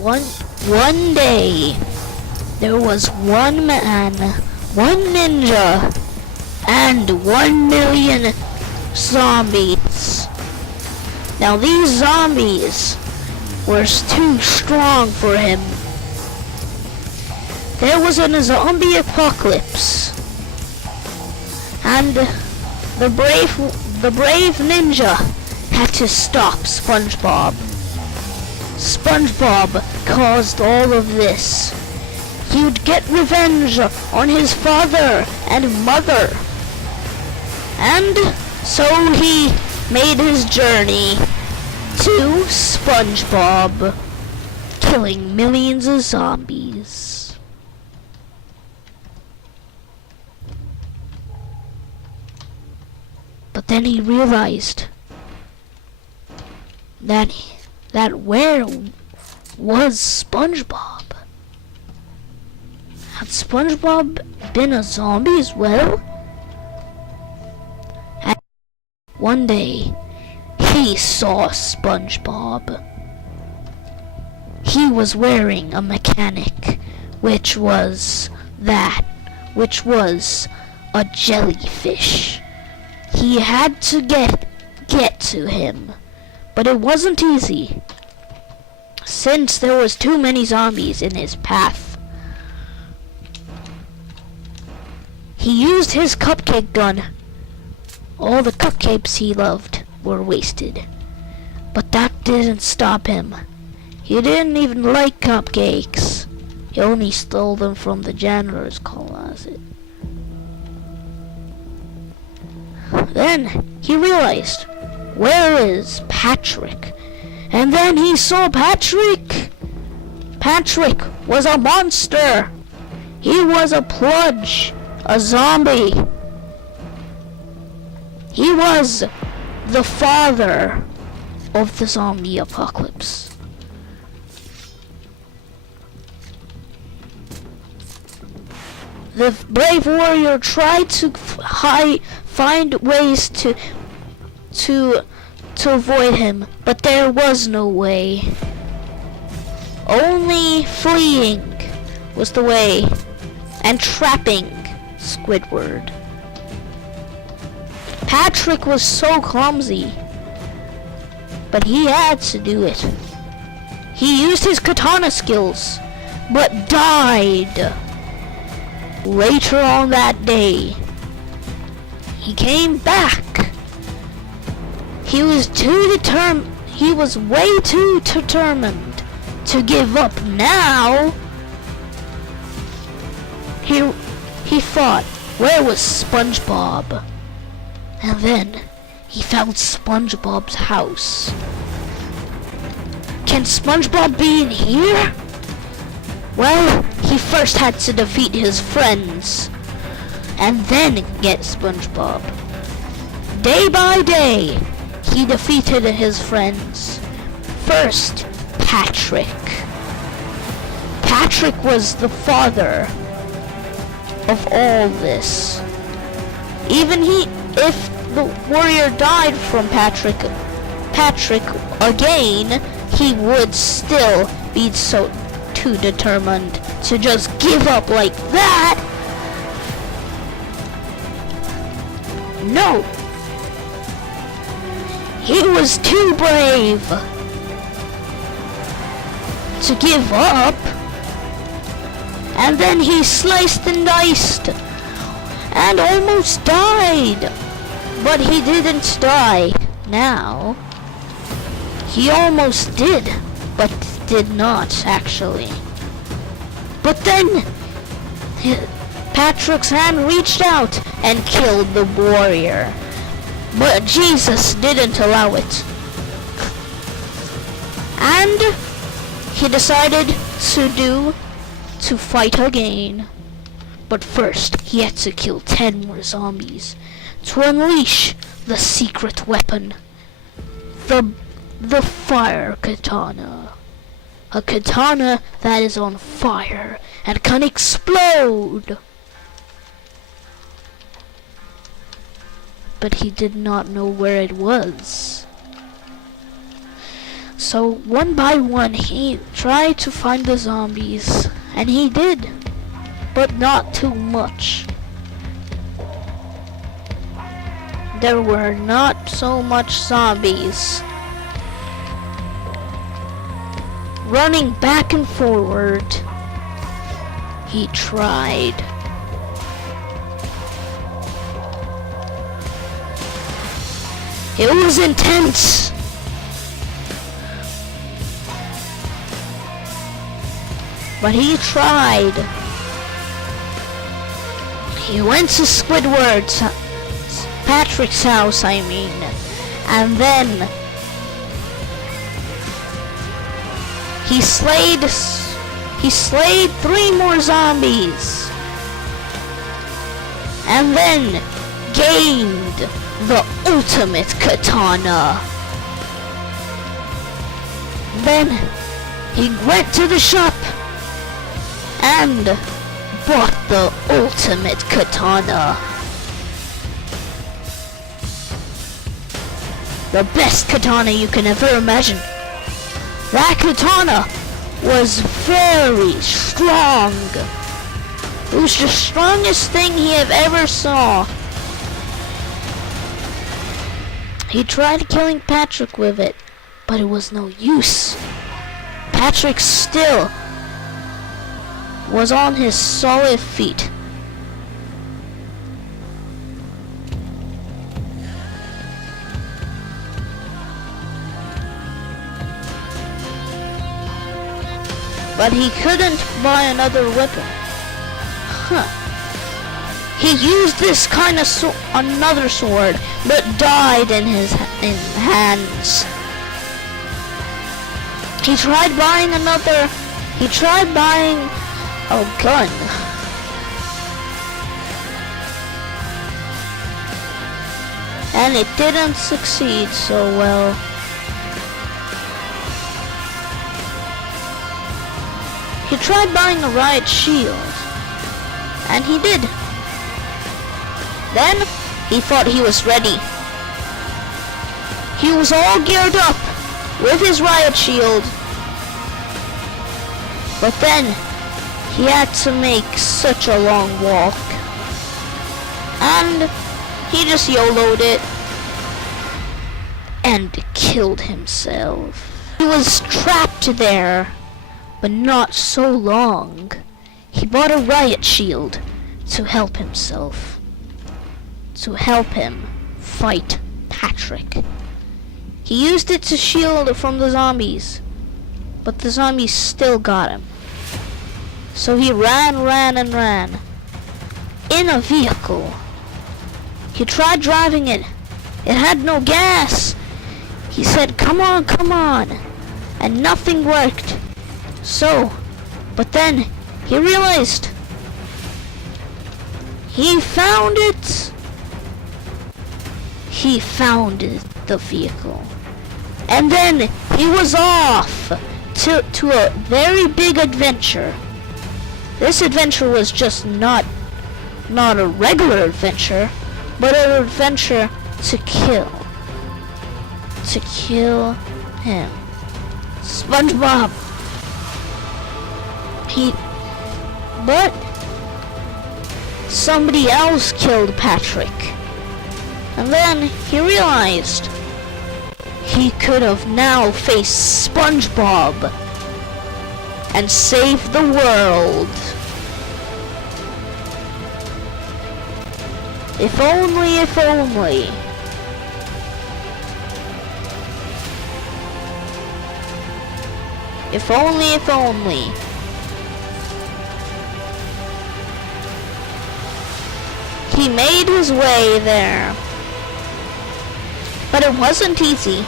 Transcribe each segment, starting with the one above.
one day, there was one man, one ninja, and 1,000,000 zombies. Now these zombies were too strong for him. There was a zombie apocalypse, and the brave ninja had to stop SpongeBob. SpongeBob caused all of this. He'd get revenge on his father and mother. And so he made his journey to SpongeBob, killing millions of zombies. But then he realized that where was SpongeBob? Had SpongeBob been a zombie as well? And one day, he saw SpongeBob. He was wearing a mechanic, which was a jellyfish. He had to get to him, but it wasn't easy, since there was too many zombies in his path. He used his cupcake gun. All the cupcakes he loved were wasted, but that didn't stop him. He didn't even like cupcakes. He only stole them from the janitor's closet. Then he realized, where is Patrick? And then he saw Patrick. Patrick was a monster. He was a pludge, a zombie. He was the father of the zombie apocalypse. The brave warrior tried to find ways to avoid him, but there was no way. Only fleeing was the way, and trapping Squidward. Patrick was so clumsy, but he had to do it. He used his katana skills, but died. Later on that day, he came back. He was way too determined to give up now. He thought, where was SpongeBob? And then he found SpongeBob's house. Can SpongeBob be in here? Well, he first had to defeat his friends, and then get SpongeBob. Day by day, he defeated his friends. First, Patrick. Patrick was the father of all this. Even if the warrior died from Patrick again, he would still be so too determined to just give up like that. No. He was too brave to give up. And then he sliced and diced and almost died. But he didn't die now. He almost did, but did not actually. But then Patrick's hand reached out and killed the warrior. But Jesus didn't allow it. And he decided to fight again. But first, he had to kill 10 more zombies to unleash the secret weapon. The fire katana. A katana that is on fire and can explode. But he did not know where it was. So one by one he tried to find the zombies, and he did, but not too much. There were not so much zombies. Running back and forward, he tried. It was intense. But he tried. He went to Squidward's, Patrick's house, I mean, and then he slayed 3 more zombies, and then gained the ultimate katana. Then he went to the shop and bought the ultimate katana. The best katana you can ever imagine. That katana was very strong. It was the strongest thing he have ever saw. He tried killing Patrick with it, but it was no use. Patrick still was on his solid feet. But he couldn't buy another weapon. He used this kind of another sword, but died in his hands. He tried buying a gun. And it didn't succeed so well. He tried buying a riot shield, and he did. Then, he thought he was ready. He was all geared up with his riot shield. But then, he had to make such a long walk. And he just YOLO'd it and killed himself. He was trapped there, but not so long. He bought a riot shield to help himself. To help him fight Patrick. He used it to shield from the zombies, but the zombies still got him. So he ran in a vehicle. He tried driving it. It had no gas. He said, come on, and nothing worked. But then he realized he found it. He found the vehicle. And then he was off to a very big adventure. This adventure was just not a regular adventure, but an adventure to kill him. SpongeBob. But somebody else killed Patrick. And then he realized he could have now faced SpongeBob and saved the world. If only. If only. He made his way there. But it wasn't easy.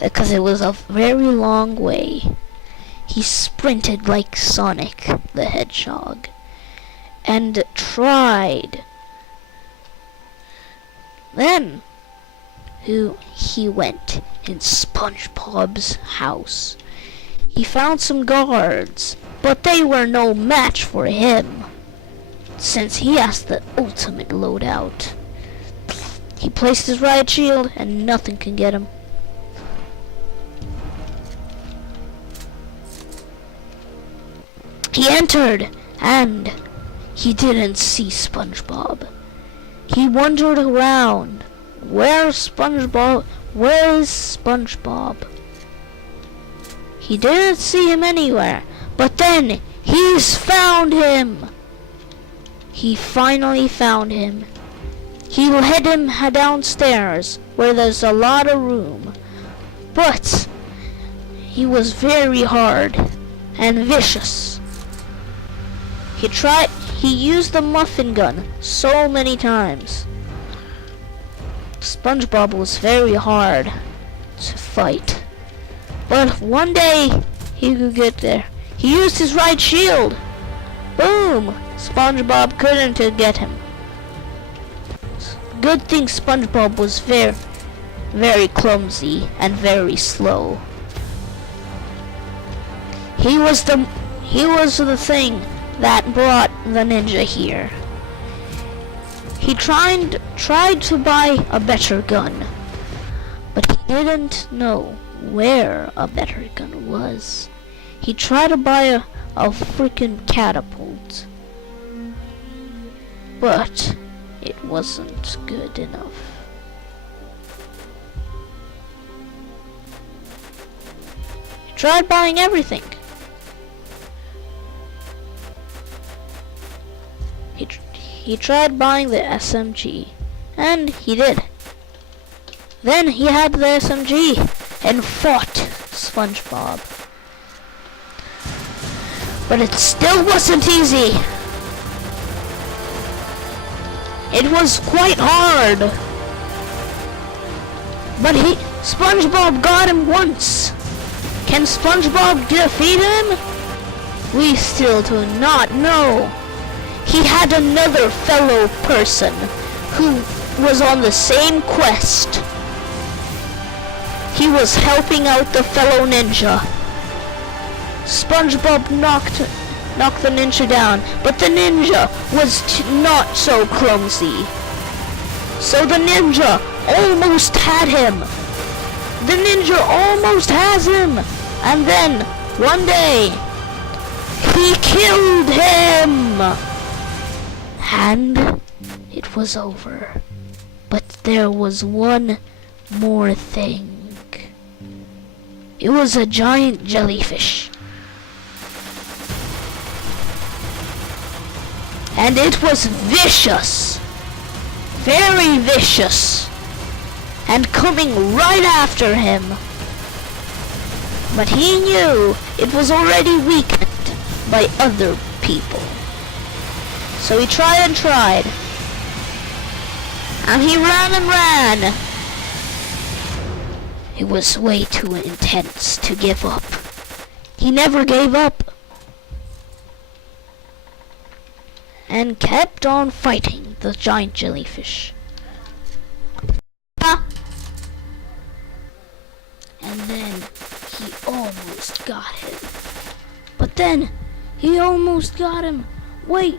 Because it was a very long way. He sprinted like Sonic the Hedgehog and tried. Then he went in SpongeBob's house. He found some guards, but they were no match for him, since he has the ultimate loadout. He placed his riot shield and nothing can get him. He entered and he didn't see SpongeBob. He wandered around. Where's SpongeBob? Where is SpongeBob? He didn't see him anywhere. But then he's found him. He finally found him. He will head him downstairs where there's a lot of room. But he was very hard and vicious. He used the muffin gun so many times. SpongeBob was very hard to fight. But one day he could get there. He used his right shield. Boom! SpongeBob couldn't get him. Good thing SpongeBob was very, very clumsy and very slow. He was the thing that brought the ninja here. He tried to buy a better gun, but he didn't know where a better gun was. He tried to buy a freaking catapult, but it wasn't good enough. He tried buying everything. He tried buying the SMG, and he did. Then he had the SMG and fought SpongeBob. But it still wasn't easy. It was quite hard. But SpongeBob got him once. Can SpongeBob defeat him? We still do not know. He had another fellow person who was on the same quest. He was helping out the fellow ninja. SpongeBob knocked the ninja down, but the ninja was not so clumsy. So the ninja almost had him. The ninja almost has him. And then, one day, he killed him. And it was over. But there was one more thing. It was a giant jellyfish. And it was vicious. Very vicious. And coming right after him. But he knew it was already weakened by other people. So he tried and tried. And he ran and ran. It was way too intense to give up. He never gave up. And kept on fighting the giant jellyfish. And then he almost got him. But then he almost got him. Wait.